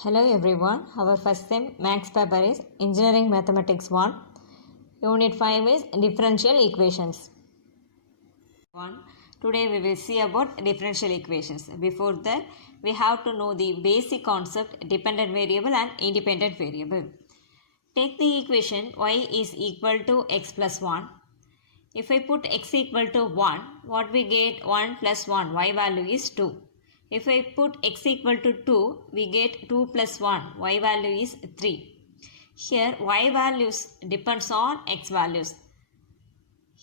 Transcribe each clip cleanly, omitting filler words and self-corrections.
Hello everyone, our first sem max paper is Engineering Mathematics 1. Unit 5 is Differential Equations. Today we will see about differential equations. Before that, we have to know the basic concept dependent variable and independent variable. Take the equation y is equal to x plus 1. If I put x equal to 1, what we get? 1 plus 1, y value is 2. If I put x equal to 2, we get 2 plus 1, y value is 3. Here y values depends on x values.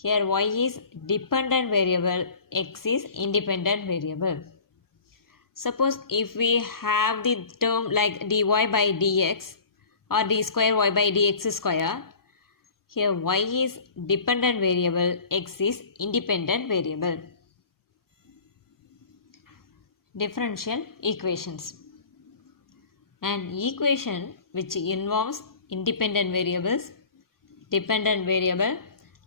Here y is dependent variable, x is independent variable. Suppose if we have the term like dy by dx or d square y by dx square, here y is dependent variable, x is independent variable. Differential equations. An equation which involves independent variables, dependent variable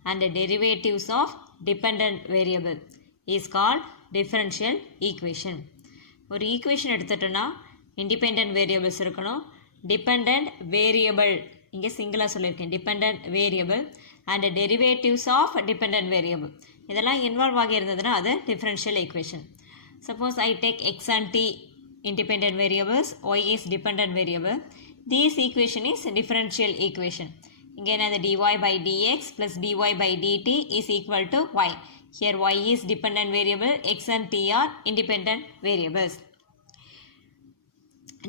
and the derivatives of dependent variable is called differential equation. ஒரு equation எடுத்துட்டோன்னா independent variables இருக்கணும், dependent variable இங்கே சிங்கிளாக சொல்லியிருக்கேன், dependent variable and derivatives of dependent variable இதெல்லாம் involve ஆகி இருந்ததுன்னா அது differential equation. Suppose I take x and t independent variables, y is dependent variable. This equation is differential equation. Again, the dy by dx plus dy by dt is equal to y. Here y is dependent variable, x and t are independent variables.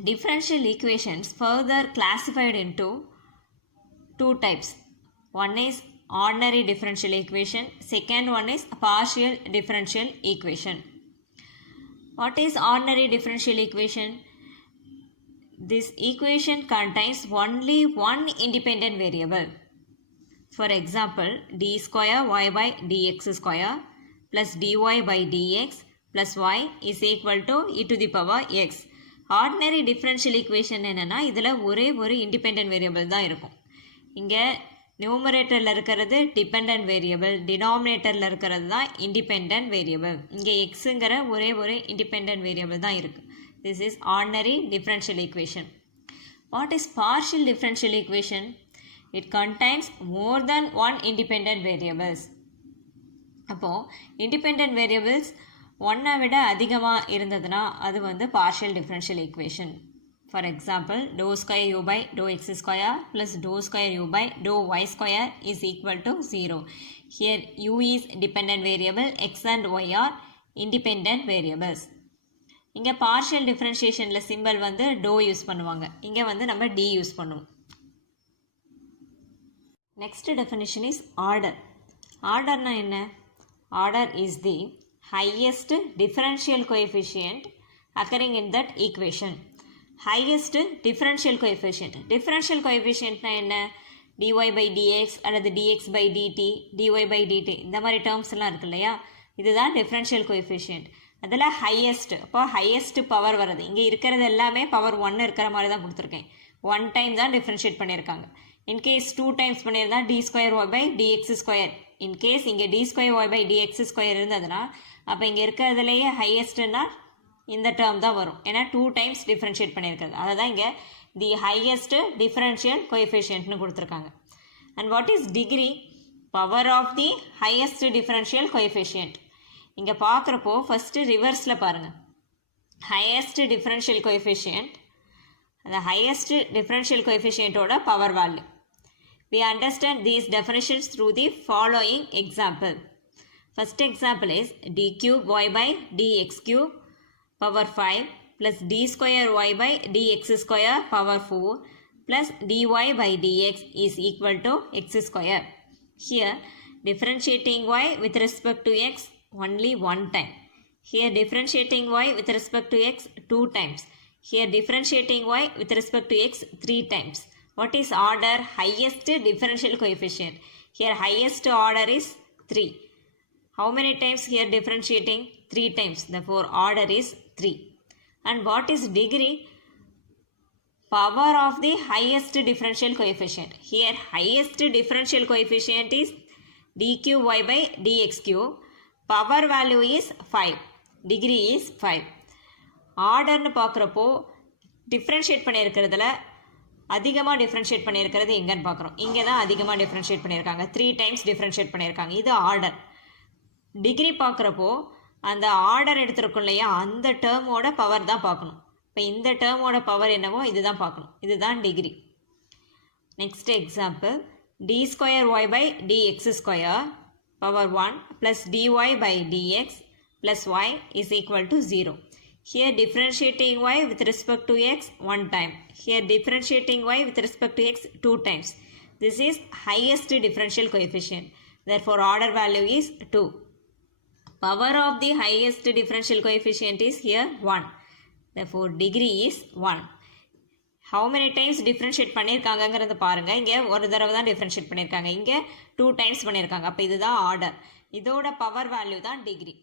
Differential equations further classified into two types. One is ordinary differential equation, second one is partial differential equation. What is ordinary differential equation? This equation contains only one independent variable. For example, d square y by dx square plus dy by dx plus y is equal to e to the power x. Ordinary differential equation என்னன்னா இதில் ஒரே ஒரு independent variable தான் இருக்கும். இங்கே நியூமரேட்டரில் இருக்கிறது depend variable, டினாமினேட்டரில் இருக்கிறது தான் இண்டிபெண்ட் வேரியபிள். இங்கே எக்ஸுங்கிற ஒரே ஒரு இண்டிபெண்ட் வேரியபிள் தான் இருக்குது. This is ordinary differential equation. What is partial differential equation? It contains more then one independent variables. அப்போது இண்டிபெண்ட் வேரியபிள்ஸ் ஒன்றை விட அதிகமாக இருந்ததுன்னா அது வந்து partial differential equation. For example, dou square u by dou x square plus dou square u by dou y square is equal to 0. Here u is dependent variable, x and y are independent variables. இங்கே partial differentiationல symbol வந்து dou use பண்ணுவாங்க, இங்கே வந்து நம்ம d use பண்ணுவோம். Next definition is order. Orderனா என்ன? Order is the highest differential coefficient occurring in that equation. Highest differential coefficient. Differential coefficient என்ன? dy by dx அல்லது dx by dt, dy by dt இந்த மாதிரி டேர்ம்ஸ் எல்லாம் இருக்கு இல்லையா, இதுதான் differential coefficient. அதில் highest, அப்போ highest பவர் வருது. இங்கே இருக்கிறது எல்லாமே பவர் 1 இருக்கிற மாதிரி தான் கொடுத்துருக்கேன். 1 டைம் தான் டிஃப்ரென்ஷியேட் பண்ணியிருக்காங்க. இன்கேஸ் 2 டைம்ஸ் பண்ணியிருந்தா d square y by dx square. In case இங்கே d square y by dx square இருந்ததுன்னா அப்போ இங்கே இருக்கிறதுலையே ஹையஸ்ட்னா இந்த டேர்ம் தான் வரும், ஏன்னா 2 டைம்ஸ் டிஃப்ரென்ஷியேட் பண்ணியிருக்காது. அதை தான் இங்கே தி ஹையஸ்ட் டிஃபரன்ஷியல் கோஎஃபிஷியன்ட்னு கொடுத்துருக்காங்க. And what is degree? Power of the highest differential coefficient. இங்கே பார்க்குறப்போ ஃபஸ்ட்டு ரிவர்ஸில் பாருங்கள், ஹையஸ்ட் டிஃபரன்ஷியல் கோஎஃபிஷியன்ட், அந்த ஹையஸ்ட் டிஃபரன்ஷியல் கோஎஃபிஷியன்ட்டோட power value. We understand these definitions through the following example. First example is d cube y by dx cube power 5 plus d square y by dx square power 4 plus dy by dx is equal to x square. Here differentiating y with respect to x only one time. Here differentiating y with respect to x 2 times. Here differentiating y with respect to x 3 times. What is order? Highest differential coefficient. Here highest order is 3. How many times here differentiating? 3 times. Therefore order is 3. And what is degree? Power of the highest differential coefficient. Here highest differential coefficient is d cube y by dx cube. Power value is 5. Degree is 5. Order பார்க்குறப்போ டிஃப்ரென்ஷியேட் பண்ணியிருக்கிறதுல அதிகமாக டிஃப்ரென்ஷியேட் பண்ணியிருக்கிறது எங்கன்னு பார்க்குறோம். இங்கே தான் அதிகமாக டிஃப்ரென்ஷியேட் பண்ணியிருக்காங்க, 3 டைம்ஸ் டிஃப்ரென்ஷியேட் பண்ணியிருக்காங்க. இது ஆர்டர். டிகிரி பார்க்குறப்போ அந்த ஆர்டர் எடுத்துருக்கோம் இல்லையா, அந்த டேர்மோட பவர் தான் பார்க்கணும். இப்போ இந்த டேர்மோட பவர் என்னவோ இதுதான் பார்க்கணும். இதுதான் degree. Next example, d square Y by dx square power 1 plus dy by dx plus y is equal to 0. Here differentiating y with respect to x 1 time. Here differentiating y with respect to x 2 times. This is highest differential coefficient. Therefore order value is 2. Power of the highest differential coefficient is here 1. Therefore degree is 1. How many times differentiate பண்ணியிருக்காங்கங்கிறத பாருங்க. இங்கே ஒரு தடவை தான் differentiate பண்ணியிருக்காங்க, இங்கே 2 times பண்ணியிருக்காங்க. அப்போ இதுதான் ஆர்டர். இதோட பவர் வேல்யூ தான் டிகிரி.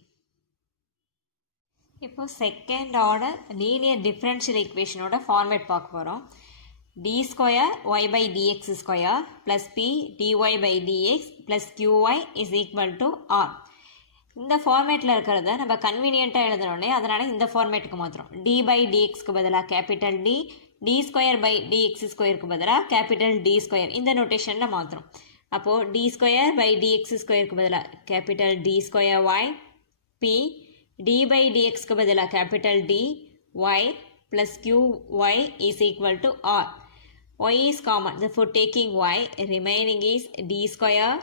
இப்போ செகண்ட் ஆர்டர் லீனியர் டிஃப்ரென்ஷியல் ஈக்குவேஷனோட ஃபார்மேட் பார்க்க போகிறோம். D square Y by dx square plus P D Y by D X plus Q Y is equal to R. இந்த ஃபார்மேட்டில் இருக்கிறத நம்ம கன்வீனியண்ட்டாக எழுதணுன்னே, அதனால் இந்த ஃபார்மேட்டுக்கு மாத்திரம் டி பை டிஎக்ஸ்க்கு பதிலாக capital D, D square by D X ஸ்கொயருக்கு பதிலாக கேபிட்டல் டி ஸ்கொயர், இந்த நோட்டேஷனில் மாத்திரம். அப்போது டி ஸ்கொயர் பை டிஎக்ஸ் ஸ்கொயருக்கு பதிலாக capital D square Y, P D by டிஎக்ஸ்க்கு பதிலாக capital D Y plus Q Y is equal to R. Y is common, therefore taking y, remaining is d square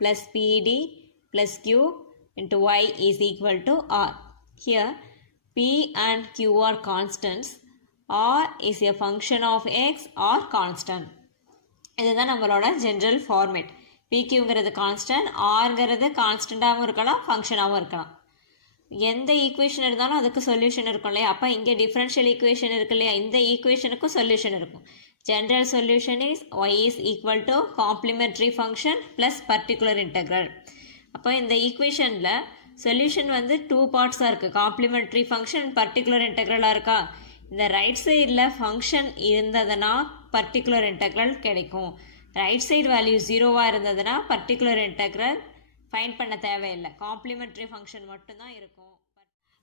plus pd plus q into y is equal to r. Here p and q are constants, r is a function of x or constant. இதுதான் நம்மளோட general format. pqங்கிறது கான்ஸ்டன்ட், rங்கிறது கான்ஸ்டண்ட்டாகவும் இருக்கலாம், ஃபங்க்ஷனாகவும் இருக்கலாம். எந்த ஈக்குவேஷன் இருந்தாலும் அதுக்கு சொல்யூஷன் இருக்கும் இல்லையா. அப்போ இங்கே டிஃப்ரென்ஷியல் ஈக்குவேஷன் இருக்கு இல்லையா, இந்த ஈக்குவேஷனுக்கும் சொல்யூஷன் இருக்கும். General solution is y is equal to complementary function plus particular integral. அப்போ இந்த ஈக்குவேஷனில் சொல்யூஷன் வந்து 2 பார்ட்ஸாக இருக்குது, காம்ப்ளிமெண்ட்ரி ஃபங்க்ஷன் பர்டிகுலர் இன்டெக்ரலாக இருக்கா. இந்த ரைட் சைடில் ஃபங்க்ஷன் இருந்ததுன்னா பர்டிகுலர் இன்டெக்ரல் கிடைக்கும். ரைட் சைடு வேல்யூ 0வாக இருந்ததுன்னா பர்டிகுலர் இன்டெக்ரல் ஃபைண்ட் பண்ண தேவையில்லை, காம்ப்ளிமெண்ட்ரி ஃபங்க்ஷன் மட்டும்தான் இருக்கும்.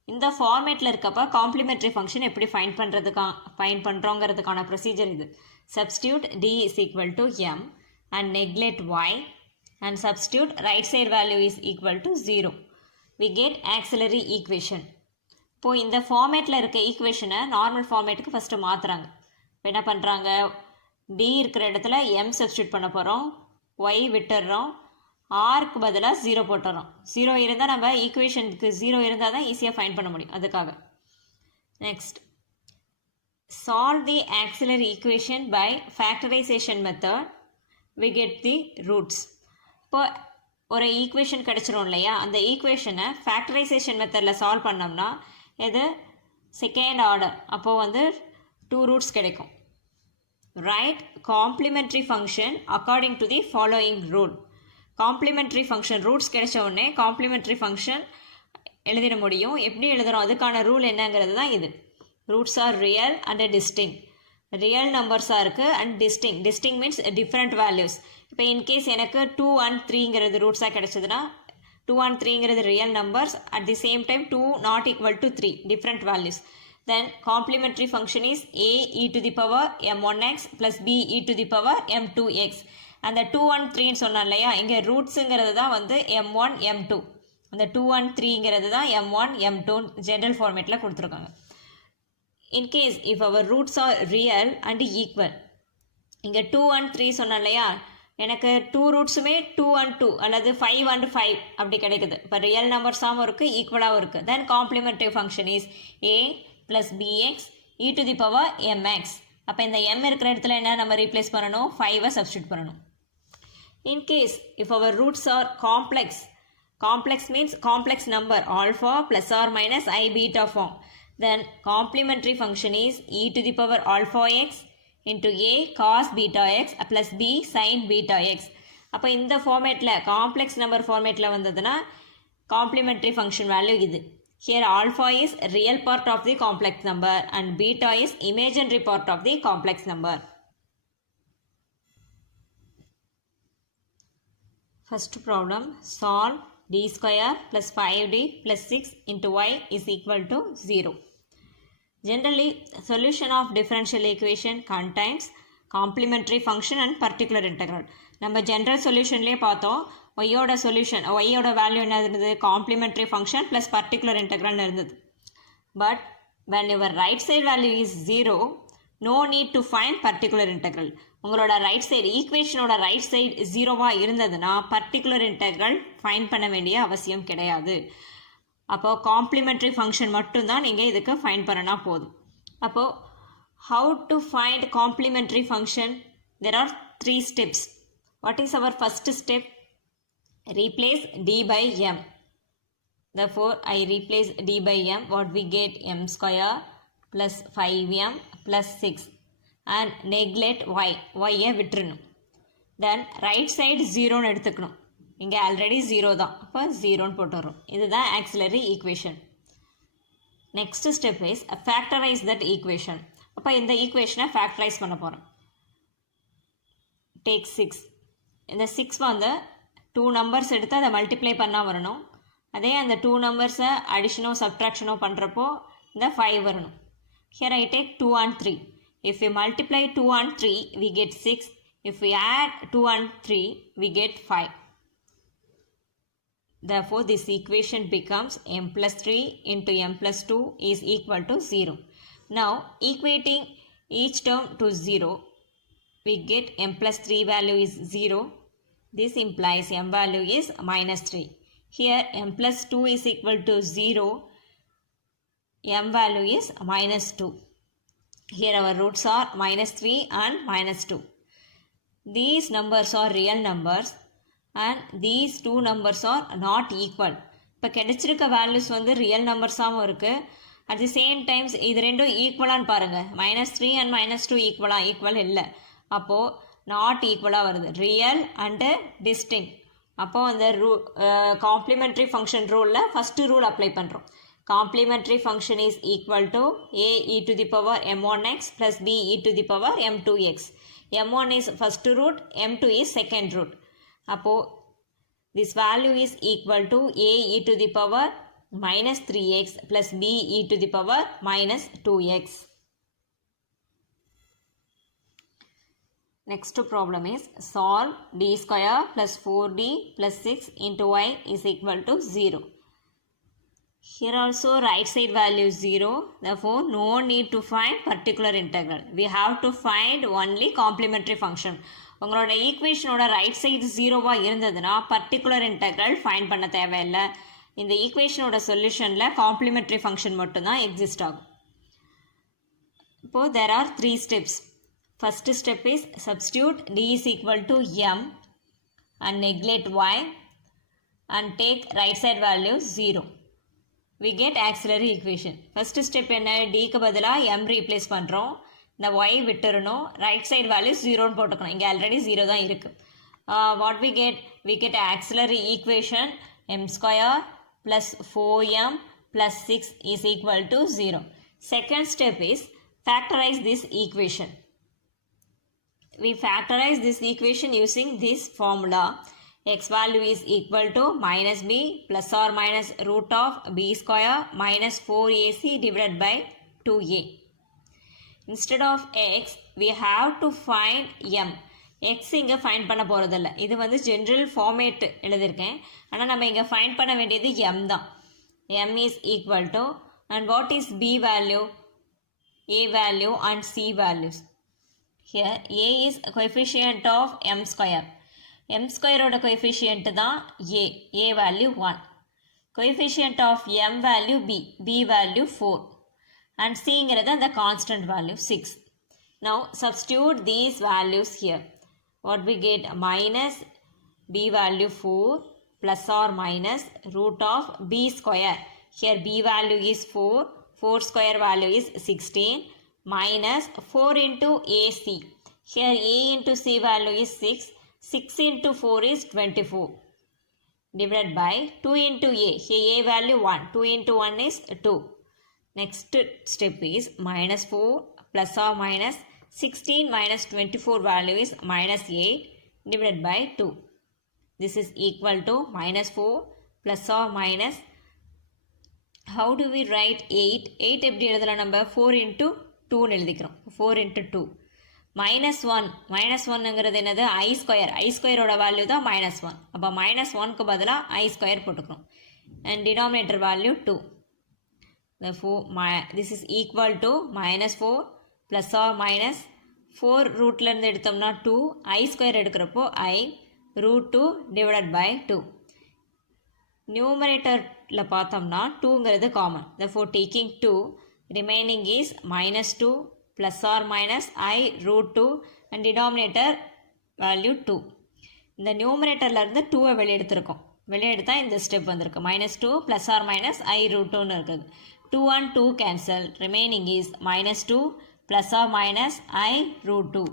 இந்த ஃபார்மேட்டில் இருக்கப்போ காம்ப்ளிமெண்ட்ரி ஃபங்க்ஷன் எப்படி ஃபைண்ட் பண்ணுறோங்கிறதுக்கான ப்ரொசீஜர் இது. Substitute d is equal to m and neglect y and substitute right side value is equal to 0. We get auxiliary equation. இப்போது இந்த ஃபார்மேட்டில் இருக்க ஈக்குவேஷனை நார்மல் ஃபார்மேட்டுக்கு ஃபஸ்ட்டு மாற்றுறாங்க. இப்போ என்ன பண்ணுறாங்க, டி இருக்கிற இடத்துல எம் சப்ஸ்டியூட் பண்ண போகிறோம், ஒய் விட்டுடுறோம், ஆருக்கு பதிலாக 0 போட்டுறோம். 0 இருந்தால் நம்ம ஈக்குவேஷனுக்கு 0 இருந்தால் தான் ஈஸியாக ஃபைண்ட் பண்ண முடியும், அதுக்காக. Next, solve the auxiliary equation by factorisation method, we get the roots. இப்போ ஒரு ஈக்குவேஷன் கிடச்சிரும் இல்லையா, அந்த ஈக்குவேஷனை ஃபேக்டரைசேஷன் மெத்தடில் சால்வ் பண்ணோம்னா இது செகண்ட் ஆர்டர், அப்போது வந்து 2 ரூட்ஸ் கிடைக்கும். Right complimentary function according to the following rule. Complimentary function roots கிடைச்ச உடனே காம்ப்ளிமெண்ட்ரி ஃபங்க்ஷன் எழுதிட முடியும். எப்படி எழுதுகிறோம், அதுக்கான ரூல் என்னங்கிறது தான் இது. Roots are real and distinct. Real நம்பர்ஸாக இருக்குது and distinct. Distinct means different values. இப்போ இன்கேஸ் எனக்கு 2 and 3ங்கிறது ரூட்ஸாக கிடைச்சதுன்னா 2 and 3ங்கிறது real numbers, at the same time 2 not equal to 3 different values. Then complementary function is a e to the power m1x plus b e to the power m2x. அந்த 2 and 3ன்னு சொன்னோம் இல்லையா, இங்கே ரூட்ஸுங்கிறது தான் வந்து m1 m2. அந்த 2 and 3ங்கிறது தான் m1 m2 ஜென்ரல் ஃபார்மேட்டில் கொடுத்துருக்காங்க. In case if our roots are real and equal, இங்கே 2 and 3 சொன்னோம் இல்லையா, எனக்கு 2 ரூட்ஸுமே 2 and 2 அல்லது 5 and 5 அப்படி கிடைக்குது. இப்போ ரியல் நம்பர்ஸாகவும் இருக்குது, ஈக்குவலாகவும் இருக்குது. Then complementary function is a plus bx e to the power mx. அப்போ இந்த m இருக்கிற இடத்துல என்ன நம்ம ரீப்ளேஸ் பண்ணணும், 5ஐ சப்ஸ்டியூட் பண்ணணும். In case if our roots are complex means complex number alpha plus or minus I beta form, then complementary function is e to the power alpha x into a cos beta x plus b sin beta x. அப்போ இந்த ஃபார்மேட்டில் complex number ஃபார்மேட்டில் வந்ததுன்னா complimentary function value இது. Here alpha is real part of the complex number and beta is imaginary part of the complex number. First problem, solve d² plus 5d plus 6 into y is equal to 0. Generally, solution of differential equation contains complementary function and particular integral. நம்ம general solutionலே பார்த்தோம் yயோட solution yயோட வேல்யூ என்ன இருந்தது complementary function plus particular integral இருந்தது. But when your right side value is 0, no need to find particular integral. உங்களோட right side equationோட right side 0வா இருந்ததுன்னா particular integral find பண்ண வேண்டிய அவசியம் கிடையாது. அப்போ காம்ப்ளிமெண்ட்ரி ஃபங்க்ஷன் மட்டும்தான் நீங்கள் இதுக்கு ஃபைண்ட் பண்ணனா போதும். அப்போ how to find complementary function? There are 3 steps. What is our first step? Replace d by m. Therefore, I replace d by m. What we get? M square plus 5m plus 6 and neglect y. y விட்டுறணும். Then right side 0 எடுத்துக்கணும். இங்கே ஆல்ரெடி 0 தான், அப்போ 0ன்னு போட்டுறோம். இதுதான் auxiliary equation. Next step is factorise that equation. அப்போ இந்த ஈக்குவேஷனை ஃபேக்டரைஸ் பண்ண போகிறோம். டேக் 6. இந்த 6 வந்து 2 நம்பர்ஸ் எடுத்து அதை மல்டிப்ளை பண்ணால் வரணும். அதே அந்த 2 நம்பர்ஸை அடிஷனோ சப்ட்ராக்ஷனோ பண்ணுறப்போ இந்த 5 வரணும். ஹியர் ஐ டேக் 2 and 3. If we multiply 2 and 3, we get 6. If we add 2 and 3, we get 5. Therefore, this equation becomes m plus 3 into m plus 2 is equal to 0. Now, equating each term to 0, we get m plus 3 value is 0. This implies m value is minus 3. Here, m plus 2 is equal to 0. M value is minus 2. Here, our roots are minus 3 and minus 2. These numbers are real numbers. And these two numbers are not equal. இப்போ கிடைச்சிருக்க வேல்யூஸ் வந்து ரியல் நம்பர்ஸாகவும் இருக்குது. At the same times இது ரெண்டும் ஈக்குவலான்னு பாருங்கள். -3 and -2 ஈக்குவல் இல்லை. அப்போது நாட் ஈக்குவலாக வருது. Real and distinct. அப்போது அந்த காம்ப்ளிமெண்ட்ரி ஃபங்க்ஷன் ரூலில் ஃபஸ்ட்டு ரூல் அப்ளை பண்ணுறோம். Complementary function is equal to a e to the power m1x plus b e to the power m2x. m1 is first root, m2 is second root. அப்போது this value is equal to a e to the power minus 3x plus b e to the power minus 2x. Next problem is solve d square plus 4d plus 6 into y is equal to 0. Here also right side value is 0. Therefore, no need to find particular integral. We have to find only complementary function. உங்களோட ஈக்குவேஷனோட right side 0வாக இருந்ததுன்னா particular integral find பண்ண தேவையில்லை. இந்த ஈக்குவேஷனோட சொல்யூஷனில் complimentary function மட்டும்தான் எக்ஸிஸ்ட் ஆகும். இப்போது there are 3 steps. First step is substitute d is equal to m and neglect y and take right side value 0. We get auxiliary equation. First step என்ன? dக்கு பதிலாக m ரீப்ளேஸ் பண்ணுறோம். இந்த y விட்டுறணும். ரைட் சைடு வேல்யூ 0ன்னு போட்டுக்கணும். இங்கே ஆல்ரெடி 0 தான் இருக்குது. What we get auxiliary equation m square plus 4m plus 6 is equal to 0. Second step is factorize this equation. We factorize this equation using this formula. X value is equal to minus b plus or minus root of b square minus 4ac divided by 2a. Instead of x, we have to find m. x இங்கே ஃபைண்ட் பண்ண போகிறதில்ல. இது வந்து general format எழுதியிருக்கேன். ஆனால் நம்ம இங்கே ஃபைண்ட் பண்ண வேண்டியது m தான். m is equal to and what is b value? a value and c values. Here a is coefficient of m square. m square ஓட coefficient தான் a value 1. Coefficient of m value b value 4. And c is the constant value 6. Now substitute these values here. What we get? Minus b value 4 plus or minus root of b square. Here b value is 4. 4 square value is 16. Minus 4 into ac. Here a into c value is 6. 6 into 4 is 24. Divided by 2 into a. Here a value 1. 2 into 1 is 2. Next step is minus 4 plus or minus 16 minus 24 value is minus 8 divided by 2. This is equal to minus 4 plus or minus how do we write 8? 8 எப்படி எழுதலாம் நம்ம 4 into 2 எழுதிக்கிறோம். 4 into 2 minus 1 minus 1ங்கிறது என்னது I square. I squareோட வேல்யூ தான் minus 1. அப்போ minus 1க்கு பதிலாக I square போட்டுக்கிறோம். And denominator value 2. Therefore this is equal to minus 4 plus or minus 4 ரூட்லேருந்து எடுத்தோம்னா 2 I square எடுக்கிறப்போ I root 2 divided by 2. நியூமரேட்டரில் பார்த்தோம்னா 2ங்கிறது common. therefore taking 2 remaining is minus 2 plus or minus I root 2 and denominator value 2. இந்த நியூமரேட்டர்லேருந்து 2வை வெளியெடுத்திருக்கோம். வெளியெடுத்தால் இந்த ஸ்டெப் வந்திருக்கு. minus 2 plus or minus I root 2ன்னு இருக்குது. 2 and 2 cancel. remaining is minus 2 plus or minus I root 2.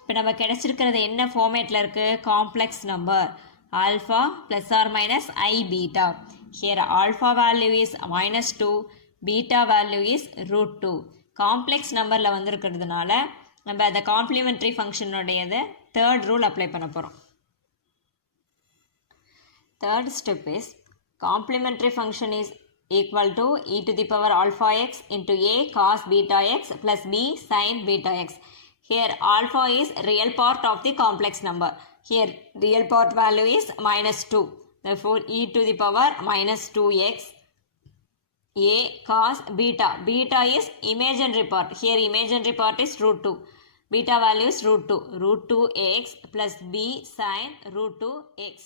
இப்போ நம்ம கிடைச்சிருக்கிறது என்ன ஃபார்மேட்டில் இருக்குது? Complex number alpha plus or minus I beta. Here alpha value is minus 2, beta value is root 2. காம்ப்ளெக்ஸ் நம்பரில் வந்திருக்கிறதுனால நம்ம அந்த காம்ப்ளிமெண்ட்ரி ஃபங்க்ஷனுடையது தேர்ட் ரூல் அப்ளை பண்ண போகிறோம். Third step is complementary function is equal to e to the power alpha x into a cos beta x plus b sin beta x. Here alpha is real part of the complex number. Here real part value is minus 2. Therefore e to the power minus 2x a cos beta. Beta is imaginary part. Here imaginary part is root 2. Beta value is root 2. Root 2x plus b sin root 2x.